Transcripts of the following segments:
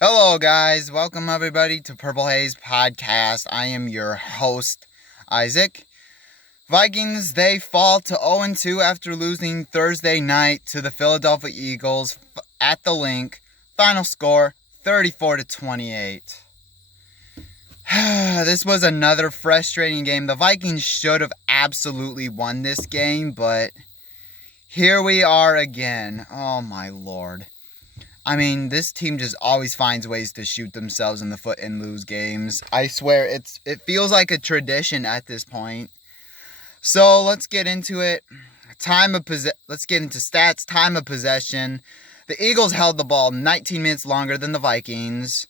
Hello, guys. Welcome, everybody, to Purple Haze Podcast. I am your host, Isaac. Vikings, they fall to 0-2 after losing Thursday night to the Philadelphia Eagles at the Link. Final score, 34-28. This was another frustrating game. The Vikings should have absolutely won this game, but here we are again. Oh, my Lord. I mean, this team just always finds ways to shoot themselves in the foot and lose games. I swear, it feels like a tradition at this point. So let's get into it. Let's get into stats. Time of possession. The Eagles held the ball 19 minutes longer than the Vikings.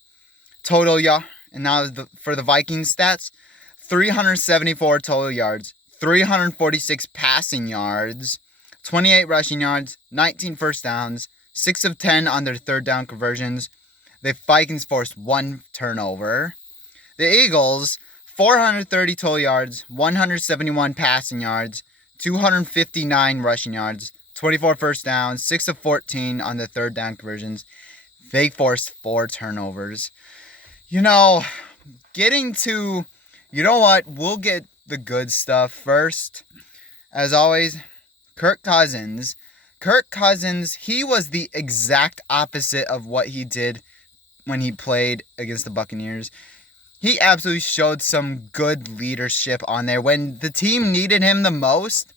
And now for the Vikings stats, 374 total yards, 346 passing yards, 28 rushing yards, 19 first downs. 6 of 10 on their third down conversions. The Vikings forced 1 turnover. The Eagles, 430 total yards, 171 passing yards, 259 rushing yards, 24 first downs, 6 of 14 on the third down conversions. They forced 4 turnovers. We'll get the good stuff first. As always, Kirk Cousins, he was the exact opposite of what he did when he played against the Buccaneers. He absolutely showed some good leadership on there. When the team needed him the most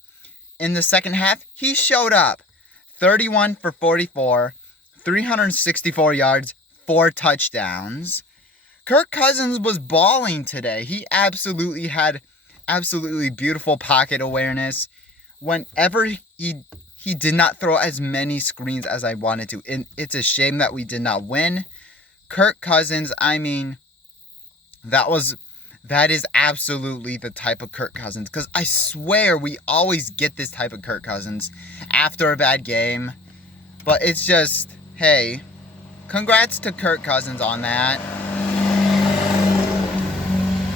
in the second half, he showed up. 31 for 44, 364 yards, 4 touchdowns. Kirk Cousins was balling today. He absolutely had beautiful pocket awareness. Whenever he did not throw as many screens as I wanted to. And it's a shame that we did not win. Kirk Cousins, I mean, that is absolutely the type of Kirk Cousins. Because I swear we always get this type of Kirk Cousins after a bad game. But it's just, hey, congrats to Kirk Cousins on that.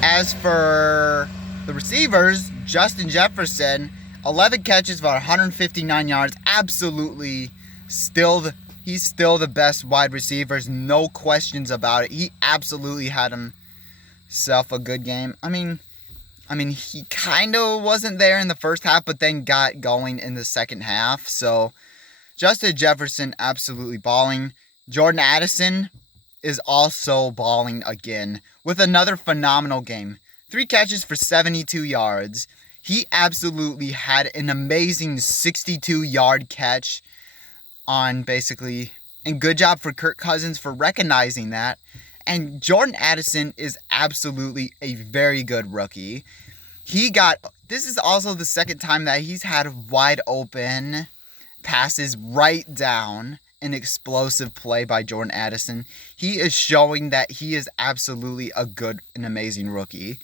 As for the receivers, Justin Jefferson, 11 catches for 159 yards. Absolutely, he's still the best wide receivers. No questions about it. He absolutely had himself a good game. I mean, he kind of wasn't there in the first half, but then got going in the second half. So, Justin Jefferson absolutely balling. Jordan Addison is also balling again with another phenomenal game. 3 catches for 72 yards. He absolutely had an amazing 62-yard catch on basically, and good job for Kirk Cousins for recognizing that. And Jordan Addison is absolutely a very good rookie. This is also the second time that he's had wide open passes right down an explosive play by Jordan Addison. He is showing that he is absolutely a good and amazing rookie.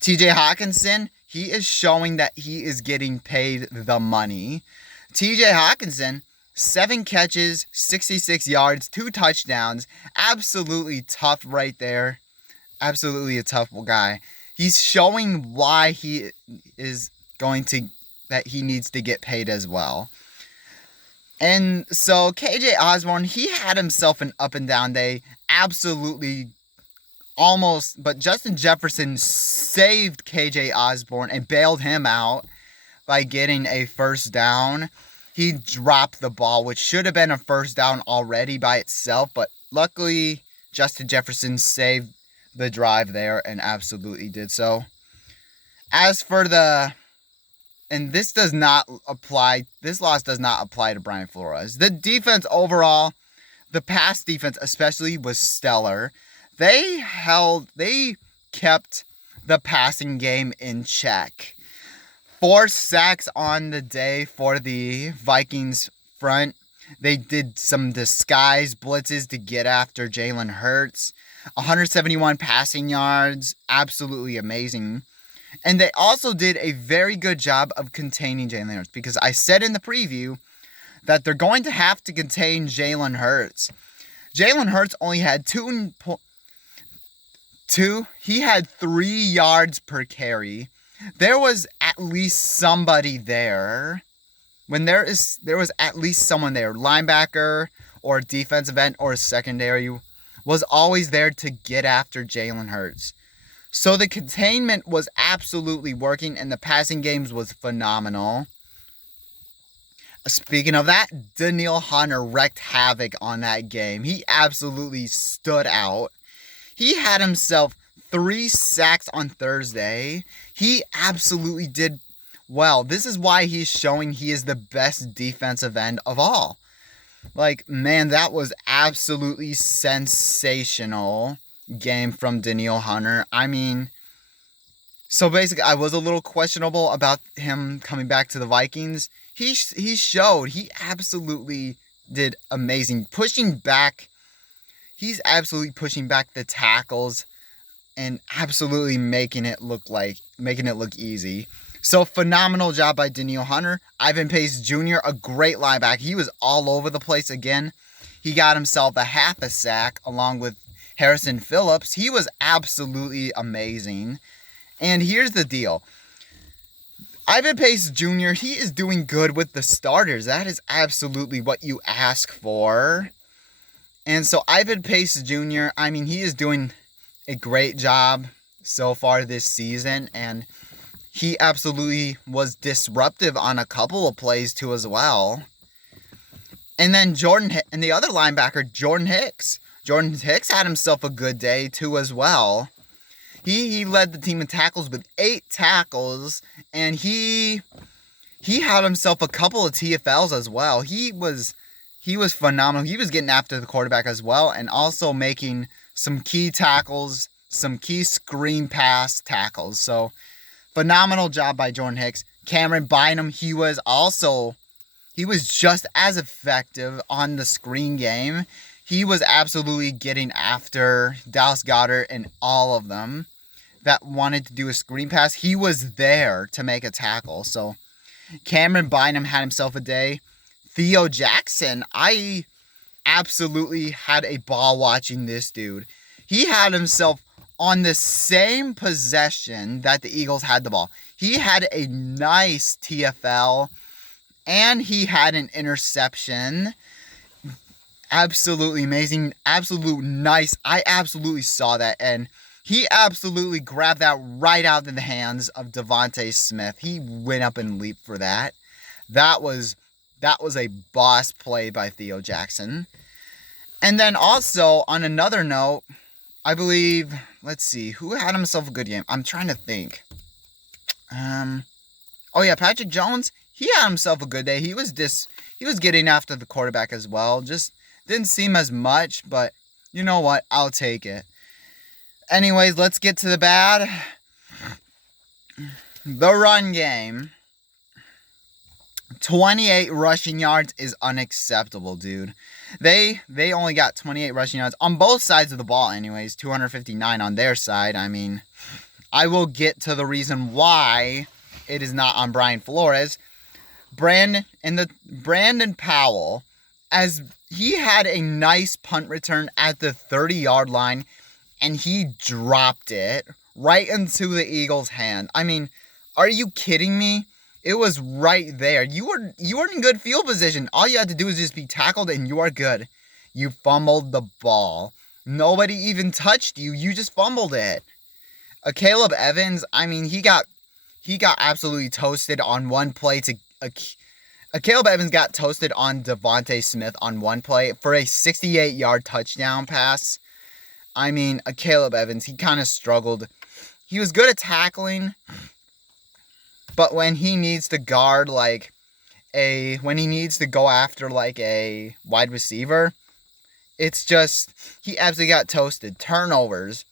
TJ Hawkinson, he is showing that he is getting paid the money. TJ Hawkinson, 7 catches, 66 yards, 2 touchdowns. Absolutely tough right there. Absolutely a tough guy. He's showing why he needs to get paid as well. And so KJ Osborne, he had himself an up and down day. Absolutely almost, but Justin Jefferson saved KJ Osborne and bailed him out by getting a first down. He dropped the ball, which should have been a first down already by itself, but luckily Justin Jefferson saved the drive there and absolutely did so. As for this loss does not apply to Brian Flores. The defense overall, the pass defense especially, was stellar. They kept the passing game in check. 4 sacks on the day for the Vikings front. They did some disguise blitzes to get after Jalen Hurts. 171 passing yards. Absolutely amazing. And they also did a very good job of containing Jalen Hurts, because I said in the preview that they're going to have to contain Jalen Hurts. Jalen Hurts only had he had 3 yards per carry. There was at least somebody there. There was at least someone there, linebacker or defensive end or secondary, was always there to get after Jalen Hurts. So the containment was absolutely working, and the passing games was phenomenal. Speaking of that, Danielle Hunter wreaked havoc on that game. He absolutely stood out. He had himself 3 sacks on Thursday. He absolutely did well. This is why he's showing he is the best defensive end of all. Like, man, that was absolutely sensational game from Danielle Hunter. I mean, so basically, I was a little questionable about him coming back to the Vikings. He showed he absolutely did amazing. Pushing back, he's absolutely pushing back the tackles and absolutely making it look easy. So phenomenal job by Danielle Hunter. Ivan Pace Jr., a great linebacker. He was all over the place again. He got himself a half a sack along with Harrison Phillips. He was absolutely amazing. And here's the deal. Ivan Pace Jr., he is doing good with the starters. That is absolutely what you ask for. And so Ivan Pace Jr., I mean, he is doing a great job so far this season. And he absolutely was disruptive on a couple of plays too as well. And then the other linebacker, Jordan Hicks. Jordan Hicks had himself a good day too as well. He led the team in tackles with 8 tackles, and he had himself a couple of TFLs as well. He was phenomenal. He was getting after the quarterback as well, and also making some key tackles, some key screen pass tackles. So phenomenal job by Jordan Hicks. Cameron Bynum, he was just as effective on the screen game. He was absolutely getting after Dallas Goedert and all of them that wanted to do a screen pass. He was there to make a tackle. So Cameron Bynum had himself a day. Theo Jackson, I absolutely had a ball watching this dude. He had himself on the same possession that the Eagles had the ball. He had a nice TFL and he had an interception. Absolutely amazing. Absolute nice. I absolutely saw that, and he absolutely grabbed that right out of the hands of Devontae Smith. He went up and leaped for that. That was a boss play by Theo Jackson. And then also, on another note, I believe, let's see, who had himself a good game? I'm trying to think. Oh yeah, Patrick Jones, he had himself a good day. He was getting after the quarterback as well. Just didn't seem as much, but you know what? I'll take it. Anyways, let's get to the bad. The run game. 28 rushing yards is unacceptable, dude. They only got 28 rushing yards on both sides of the ball anyways. 259 on their side. I mean, I will get to the reason why it is not on Brian Flores. Brandon Powell, as he had a nice punt return at the 30-yard line, and he dropped it right into the Eagles' hand. I mean, are you kidding me? It was right there. You were in good field position. All you had to do is just be tackled, and you are good. You fumbled the ball. Nobody even touched you. You just fumbled it. Caleb Evans, I mean, he got absolutely toasted on one play. Caleb Evans got toasted on Devontae Smith on one play for a 68-yard touchdown pass. I mean, Caleb Evans, he kind of struggled. He was good at tackling, but when he needs to guard when he needs to go after like a wide receiver, it's just, he absolutely got toasted. Turnovers.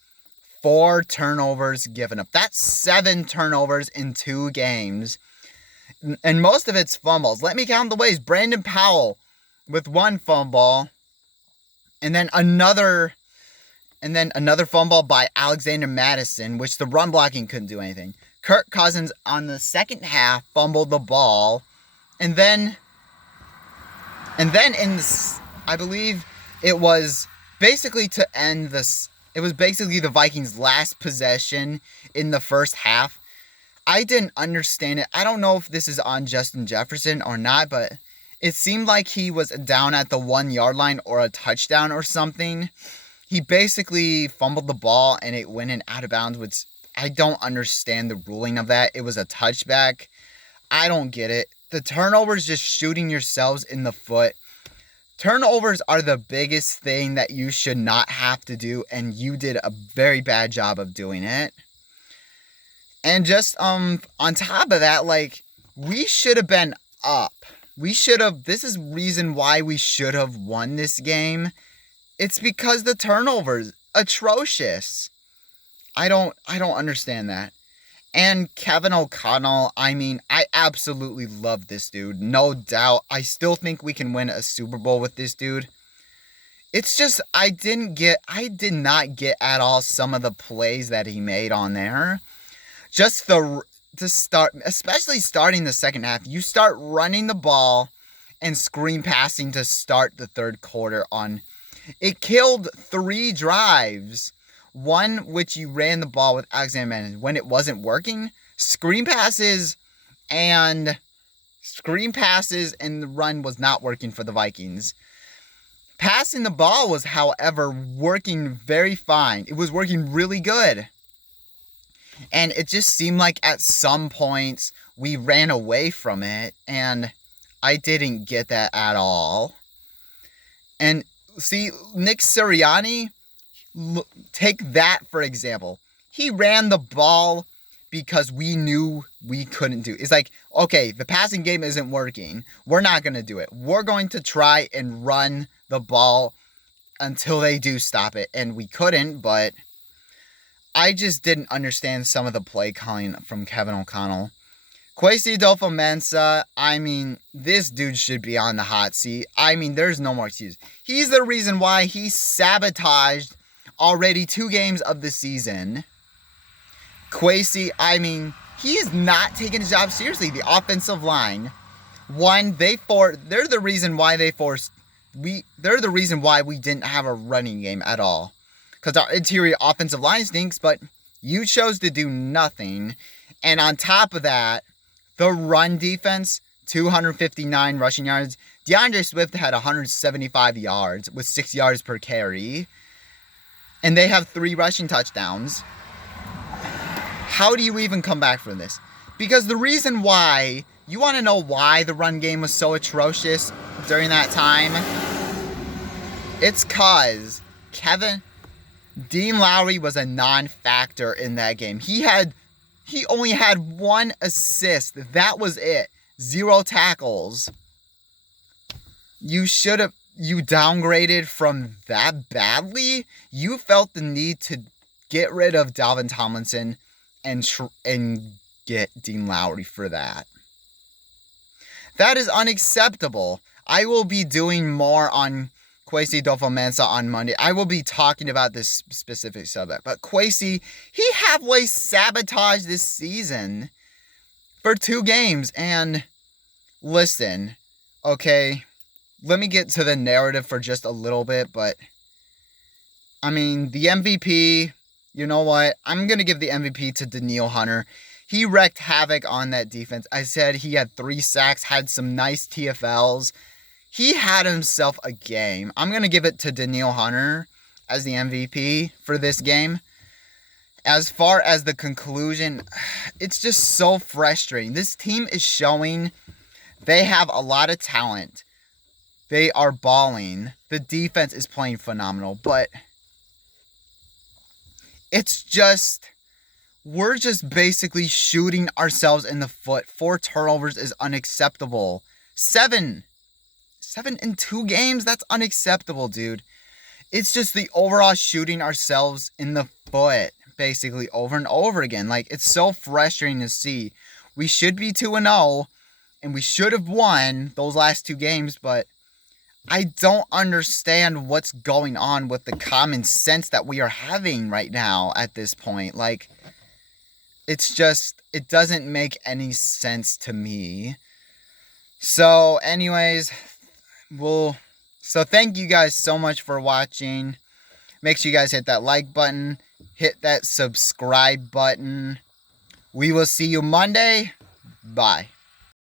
4 turnovers given up. That's 7 turnovers in 2 games. And most of it's fumbles. Let me count the ways. Brandon Powell with 1 fumble. And then another fumble by Alexander Madison, which the run blocking couldn't do anything. Kirk Cousins on the second half fumbled the ball. And then in this, I believe it was basically to end this. It was basically the Vikings' last possession in the first half. I didn't understand it. I don't know if this is on Justin Jefferson or not, but it seemed like he was down at the 1-yard line or a touchdown or something. he basically fumbled the ball and it went in out of bounds, which I don't understand the ruling of that. It was a touchback. I don't get it. The turnovers, just shooting yourselves in the foot. Turnovers are the biggest thing that you should not have to do, and you did a very bad job of doing it. And just on top of that, like, we should have been up. This is reason why we should have won this game. It's because the turnovers atrocious. I don't understand that. And Kevin O'Connell, I mean, I absolutely love this dude. No doubt. I still think we can win a Super Bowl with this dude. It's just, I did not get at all some of the plays that he made on there. Just to start, especially starting the second half, you start running the ball and screen passing to start the third quarter on. It killed 3 drives. One, which you ran the ball with Alexander Mattison when it wasn't working. Screen passes and the run was not working for the Vikings. Passing the ball was, however, working very fine. It was working really good. And it just seemed like at some points we ran away from it. And I didn't get that at all. And see, Nick Sirianni, take that for example. He ran the ball because we knew we couldn't do it. It's like, okay, the passing game isn't working. We're not going to do it. We're going to try and run the ball until they do stop it. And we couldn't, but I just didn't understand some of the play calling from Kevin O'Connell. Kwesi Adofo-Mensah, I mean, this dude should be on the hot seat. I mean, there's no more excuse. He's the reason why he sabotaged already 2 games of the season. Kwesi, I mean, he is not taking his job seriously. The offensive line, they're the reason why they're the reason why we didn't have a running game at all. Because our interior offensive line stinks, but you chose to do nothing. And on top of that, the run defense, 259 rushing yards. DeAndre Swift had 175 yards with 6 yards per carry. And they have 3 rushing touchdowns. How do you even come back from this? Because the reason why, you want to know why the run game was so atrocious during that time? It's because Dean Lowry was a non-factor in that game. He only had 1 assist. That was it. 0 tackles. You downgraded from that badly? You felt the need to get rid of Dalvin Tomlinson and get Dean Lowry for that. That is unacceptable. I will be doing more on Kwesi Adofo-Mensah on Monday. I will be talking about this specific subject. But Kwesi, he halfway sabotaged this season for 2 games. And listen, okay, let me get to the narrative for just a little bit. But, I mean, the MVP, you know what? I'm going to give the MVP to Danielle Hunter. He wreaked havoc on that defense. I said he had 3 sacks, had some nice TFLs. He had himself a game. I'm going to give it to Danielle Hunter as the MVP for this game. As far as the conclusion, it's just so frustrating. This team is showing they have a lot of talent. They are balling. The defense is playing phenomenal. But it's just, we're just basically shooting ourselves in the foot. 4 turnovers is unacceptable. 7 in 2 games? That's unacceptable, dude. It's just the overall shooting ourselves in the foot, basically, over and over again. Like, it's so frustrating to see. We should be 2-0, and we should have won those last 2 games, but I don't understand what's going on with the common sense that we are having right now at this point. Like, it's just, it doesn't make any sense to me. So, anyways, so thank you guys so much for watching. Make sure you guys hit that like button, hit that subscribe button. We will see you Monday. Bye.